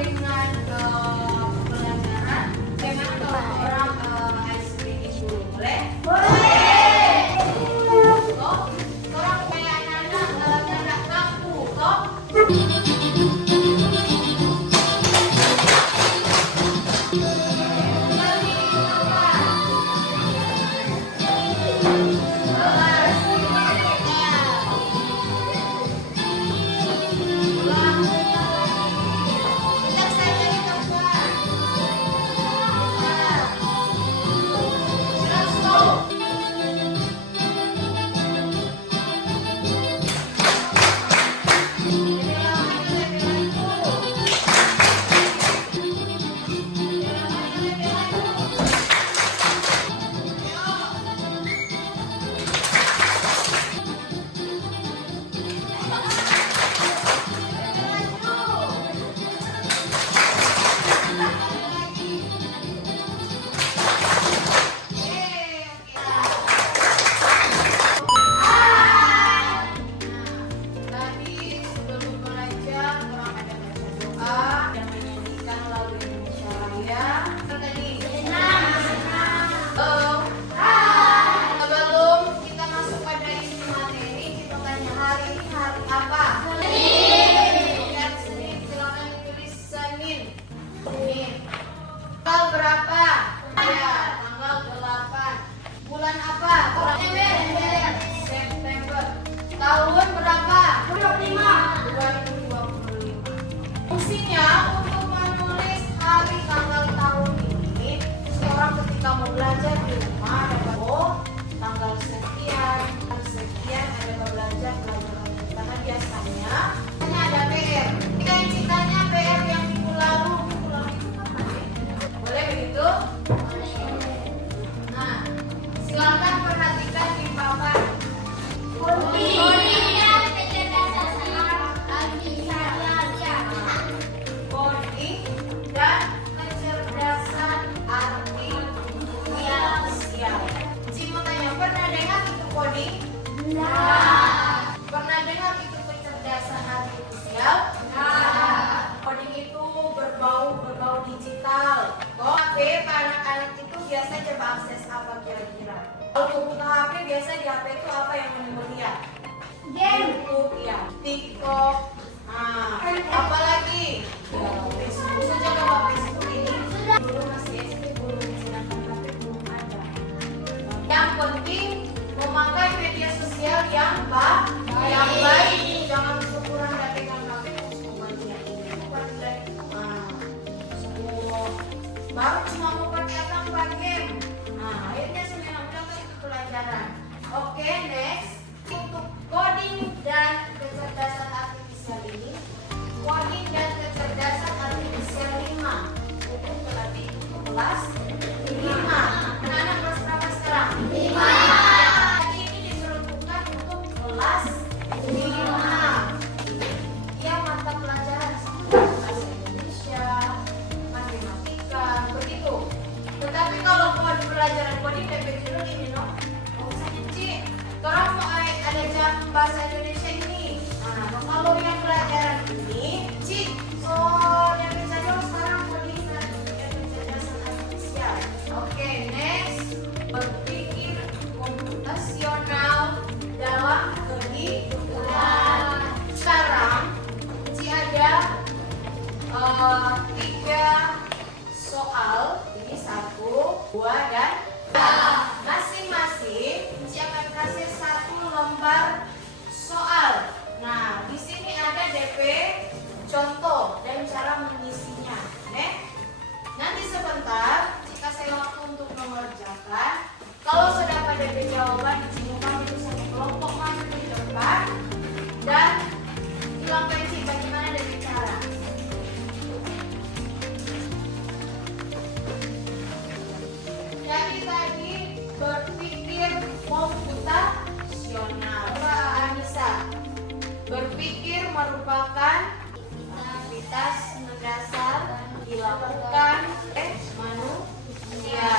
dengan pelajaran, bagaimana kalau orang ice cream itu boleh? Boleh. Toh, orang kayak anak-anak nggak kaku, toh? Tanggal berapa? Ya, tanggal 8. Bulan apa? September. Tahun berapa? 2025. Fungsinya untuk menulis hari, tanggal, tahun ini, seorang ketika mau belajar di rumah dapat tanggal sekian ada belajar karena biasanya ada PR. Jika ceritanya PR yang minggu lalu boleh begitu? Nah, silakan perhatikan di papan. Coding dan kecerdasan artifisial. Cik mau tanya, pernah dengar itu coding? Nah. Pernah dengar itu kecerdasan artifisial? Nah. Coding itu berbau digital. HP anak-anak itu biasa coba akses apa kira-kira? Kalau buka HP biasa di HP itu apa yang melihat? Game, YouTube, ya, TikTok. Nah, apalagi? Facebook saja kalau Facebook ini dulu masih SD belum, sedangkan HP belum ada. Yang penting memakai media sosial yang baik, jangan ukuran dapetan HP baru cuma mau pakai tanpa game. Nah, akhirnya semena itu pelajaran. Oke, next. Untuk coding dan kecerdasan artifisial ini, coding dan kecerdasan artifisial 5. Untuk berarti kelas 5. Anak-anak kelas berapa sekarang? 5. Jadi ini diperuntukkan untuk kelas 5. Ya, mata pelajaran bahasa Indonesia, matematika, begitu. Tetapi kalau mau pelajaran coding lebih dulu ini, no? Cik, orang mau ada jam bahasa Indonesia ini. Nah, kalau yang pelajaran ini, Cik, yang bisa dong sekarang coding dan kecerdasan artifisial. Oke, next. Berpikir komputasional dalam kehidupan. Sekarang, Cik ada 3 soal. Ini 1, 2, dan 3. Masing-masing Cik akan kasih 1 lembar soal. Nah, di sini ada DP contoh dan cara mengisinya. Oke? Nanti sebentar Cik kasih waktu untuk mengerjakan. Kalau sudah pada jawaban, ditunjukkan itu satu kelompok maju di depan dan bilangkan Cik bagaimana dari cara. Jadi tadi berpikir komputasional. Anissa, berpikir merupakan aktivitas mendasar dilakukan oleh manusia.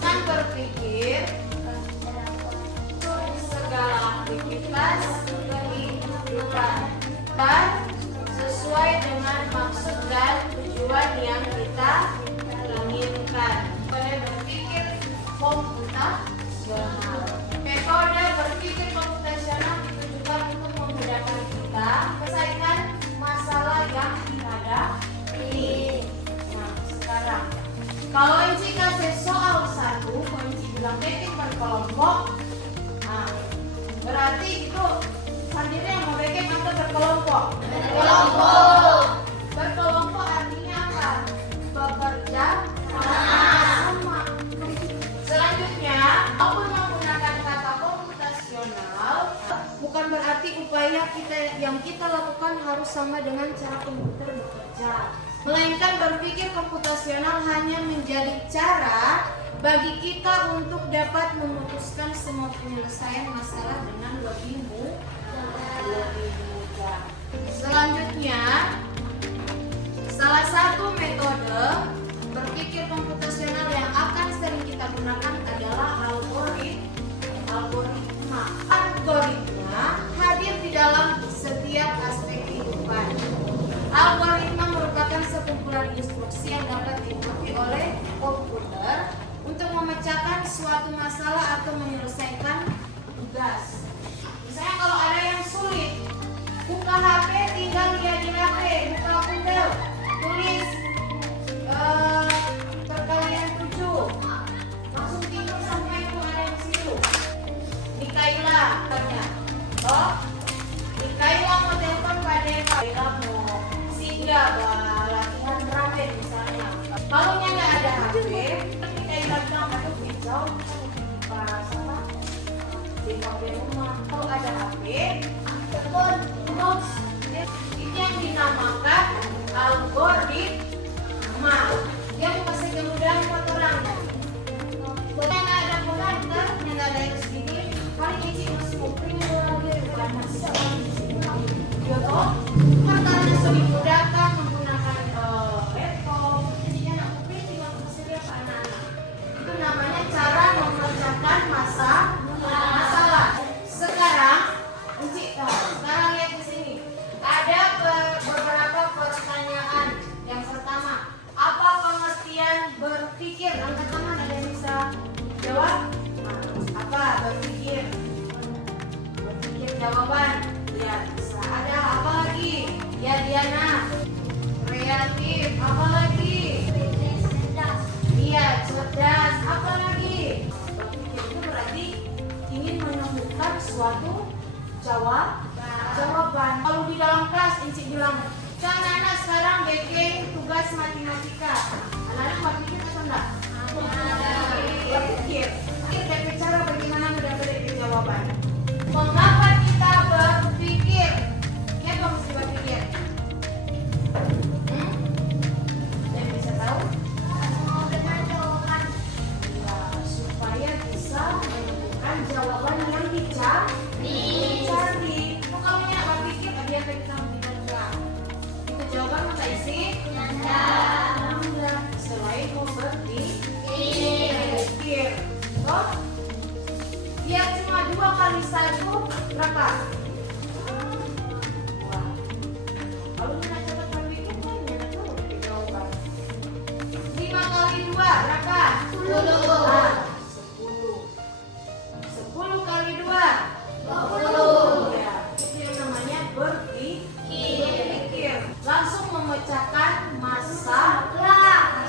Dengan berpikir segala aktivitas kehidupan dan sesuai dengan maksud dan Kalau Inci kasih soal satu, kalau Inci bilang bikin berkelompok, nah berarti itu sendiri yang mau bikin atau berkelompok? Berkelompok. Berkelompok artinya apa? Bekerja sama. Selanjutnya, walaupun menggunakan kata komputasional, bukan berarti upaya yang kita lakukan harus sama dengan cara komputer bekerja. Melainkan berpikir komputasional hanya menjadi cara bagi kita untuk dapat memutuskan semua penyelesaian masalah dengan lebih mudah. Selanjutnya, salah satu metode berpikir komputasional yang akan sering kita gunakan adalah algoritma. Algoritma hadir di dalam setiap aspek kehidupan. Algoritma merupakan sekumpulan instruksi yang dapat diikuti oleh komputer untuk memecahkan suatu masalah atau menyelesaikan tugas. Misalnya kalau ada yang sulit, buka HP, tinggal lihat di HP, buka Google, tulis perkalian 7, langsung timbul sampai itu ada di situ. Nikaila katanya, Nikaila mau telepon pada Nikaila mau singgah latihan drum misalnya. Kalau nggak ada HP, Nikaila bilang aduh jauh di HP rumah. Kalau ada HP, telepon box. Itu yang dinamakan algoritma. Dia pasti kemudahan buat orang. Kalau nggak ada komputer, nggak ada yang segini, paling Ici masih mau print lagi, bukan masih ya toh. Karena sudah dimudahkan menggunakan laptop, jadinya aku print juga masih dia ke anak-anak. Itu namanya cara memecahkan masalah. Sekarang lihat di sini. Ada beberapa pertanyaan. Yang pertama, apa pengertian berpikir? Angkat tangan, ada yang bisa jawab? Apa berpikir? Berpikir jawaban. Lihat, bisa. Ada apa lagi? Ya Diana. Kreatif. Apa lagi? Iya, cerdas. Apa lagi? Berpikir itu berarti ingin menemukan suatu jawaban. Kalau di dalam kelas Inci bilang, anak-anak sekarang bikin tugas matematika. Anak-anak berpikir atau enggak? Berpikir. Kita bicara bagaimana mendapatkan jawaban. Mengapa kita berpikir? Ya, kamu mesti berpikir. Dan bisa tahu? Dengan jawaban. Ya, supaya bisa menemukan jawaban yang dicari. Kalau yang berpikir, dia kita tidak. Itu jawaban apa isi? Enggak. Selain mau berpikir. Oh, dia cuma 2 kali 1 berapa? Wah. Kalau kita cepat berpikir kan ya tahu jawaban. 5 kali 2 berapa? 10. 10 kali 2 20. Ya, itu yang namanya berpikir. Langsung memecahkan masalah.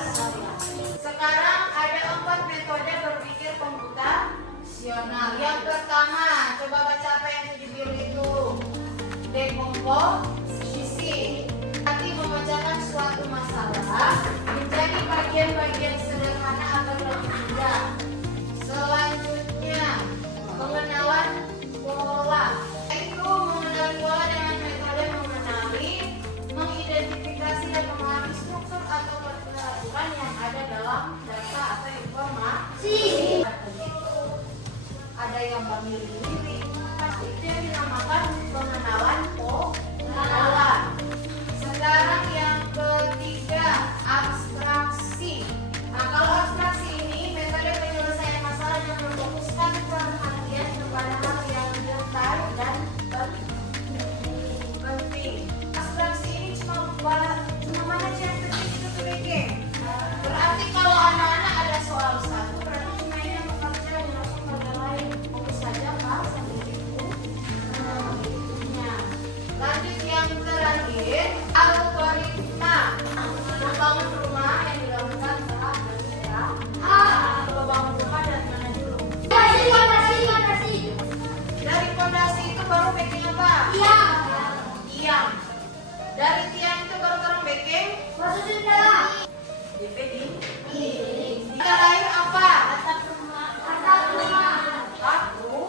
Sekarang ada 4 metode berpikir komputasional. Yang pertama, coba baca apa yang di biru itu. Dekomposisi. Arti memecahkan suatu masalah menjadi bagian-bagian sederhana agar lebih mudah. DP dinding. Tiga lain apa? Atap rumah. Dapur,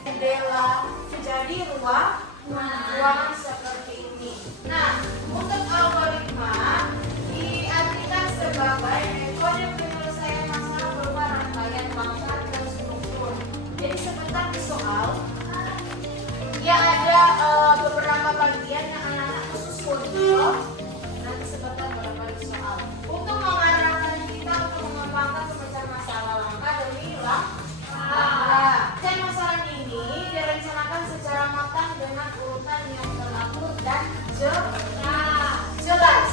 jendela. Jadi ruangan seperti ini. Nah, untuk algoritma diartikan sebagai metode penyelesaian masalah berupa rangkaian pangkat dan struktur. Jadi sebentar di soal, ya ada beberapa bagian yang anak-anak khusus untuk nanti sebentar beberapa di soal. Untuk mengarahkan kita untuk mengembangkan pemecah masalah langkah demi langkah. Dan masalah ini direncanakan secara matang dengan urutan yang teratur dan jelas.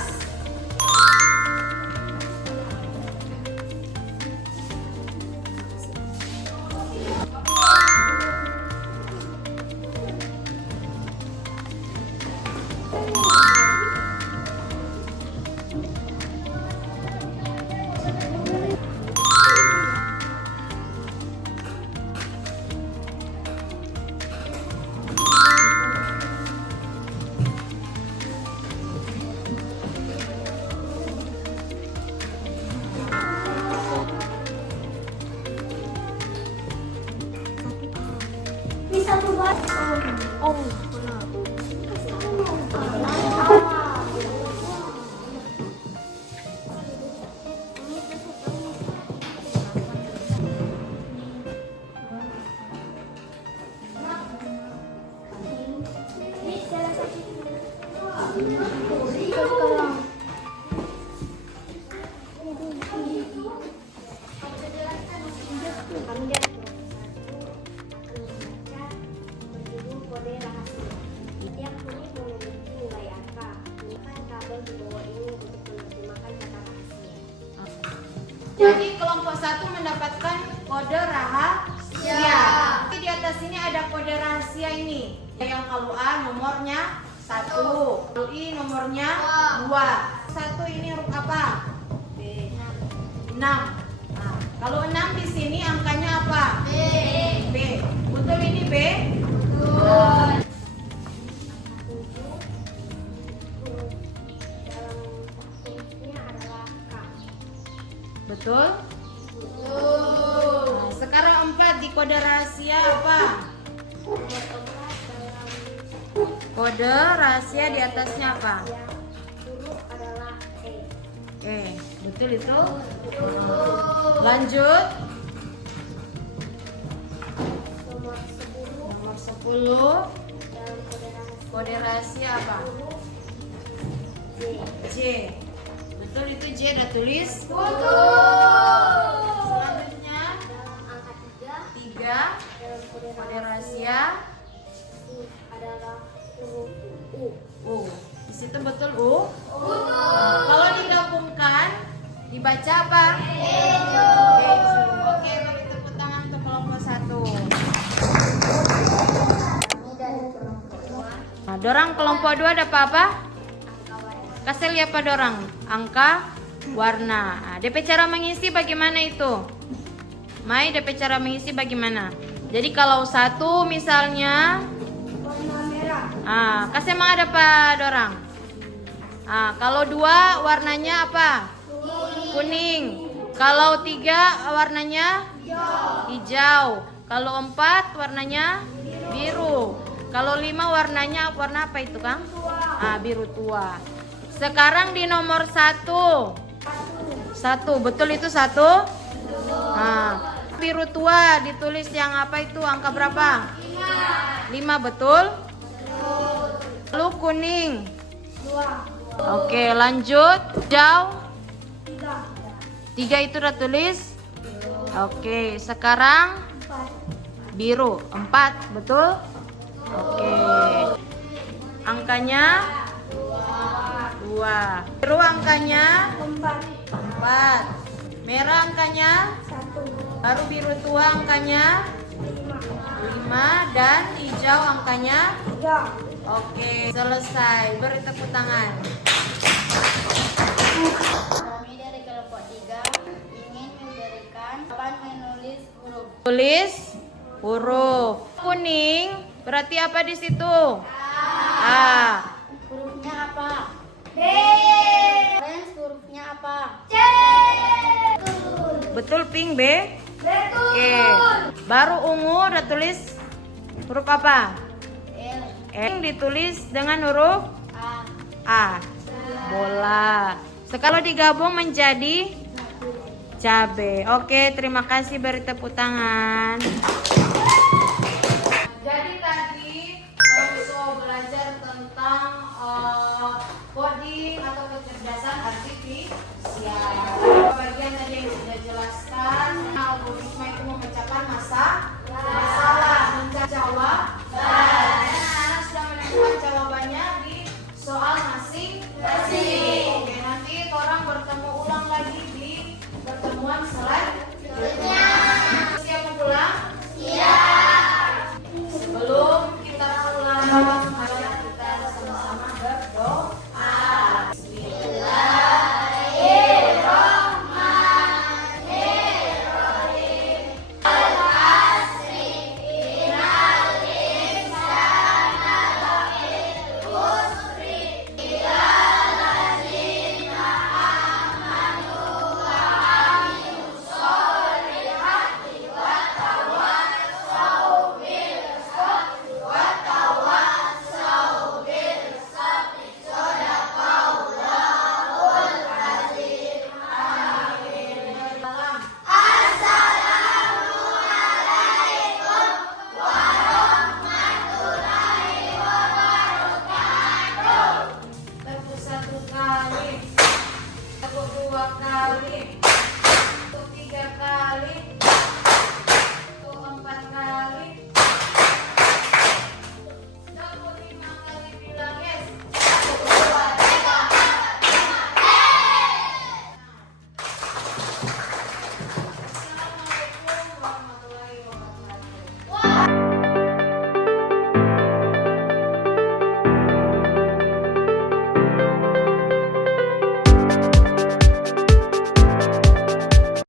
Jadi kelompok 1 mendapatkan kode rahasia. Di atas sini ada kode rahasia ini. Yang kalau A nomornya 1, kalau I nomornya 2. 1 ini huruf apa? B. 6. Nah, kalau 6 di sini angkanya apa? B. B. Betul ini B? Betul. Betul? Betul. Nah, sekarang 4 di kode rahasia apa? Kode rahasia di atasnya apa? Huruf adalah E. E. Betul itu? Betul. Lanjut. Nomor 10. Dalam Kode rahasia apa? huruf J. J. Betul itu J udah tulis? Betul. Selanjutnya Dalam angka 3 dalam kode rahasia I adalah huruf U. U. Di situ betul U? Kalau digabungkan dibaca apa? Eju. Oke, beri tepuk tangan untuk kelompok 1. Kami dari kelompok 2 Nah, dorang kelompok 2 ada apa-apa? Kasih lihat apa dorang? Angka warna. Nah, DP cara mengisi bagaimana itu? Mai, DP cara mengisi bagaimana? Jadi kalau 1 misalnya warna merah. kasih emang ada apa dorang? Kalau 2 warnanya apa? Kuning. Kalau 3 warnanya hijau. Kalau 4 warnanya biru. Kalau 5 warnanya warna apa itu, Kang? Biru tua. Sekarang di nomor 1. 1, betul itu 1? Biru tua ditulis yang apa itu? Angka berapa? 5, betul? Lalu kuning. 2. Oke, lanjut. Hijau. 3. 3 itu udah tulis? Oke, sekarang 4. biru 4, betul? Oke. Angkanya 2. Biru angkanya 4. Merah angkanya 1. baru biru tua angkanya 5 dan hijau angkanya 3. Oke, selesai. Beri tepuk tangan. Kami dari kelompok 3 ingin memberikan papan menulis huruf. Tulis huruf. Kuning berarti apa di situ? A. Hurufnya apa? kucing B. Betul. Oke. Baru ungu udah tulis huruf apa? L. Yang ditulis dengan huruf A. A. Bola. Kalau digabung menjadi cabe. Oke, terima kasih, beri tepuk tangan.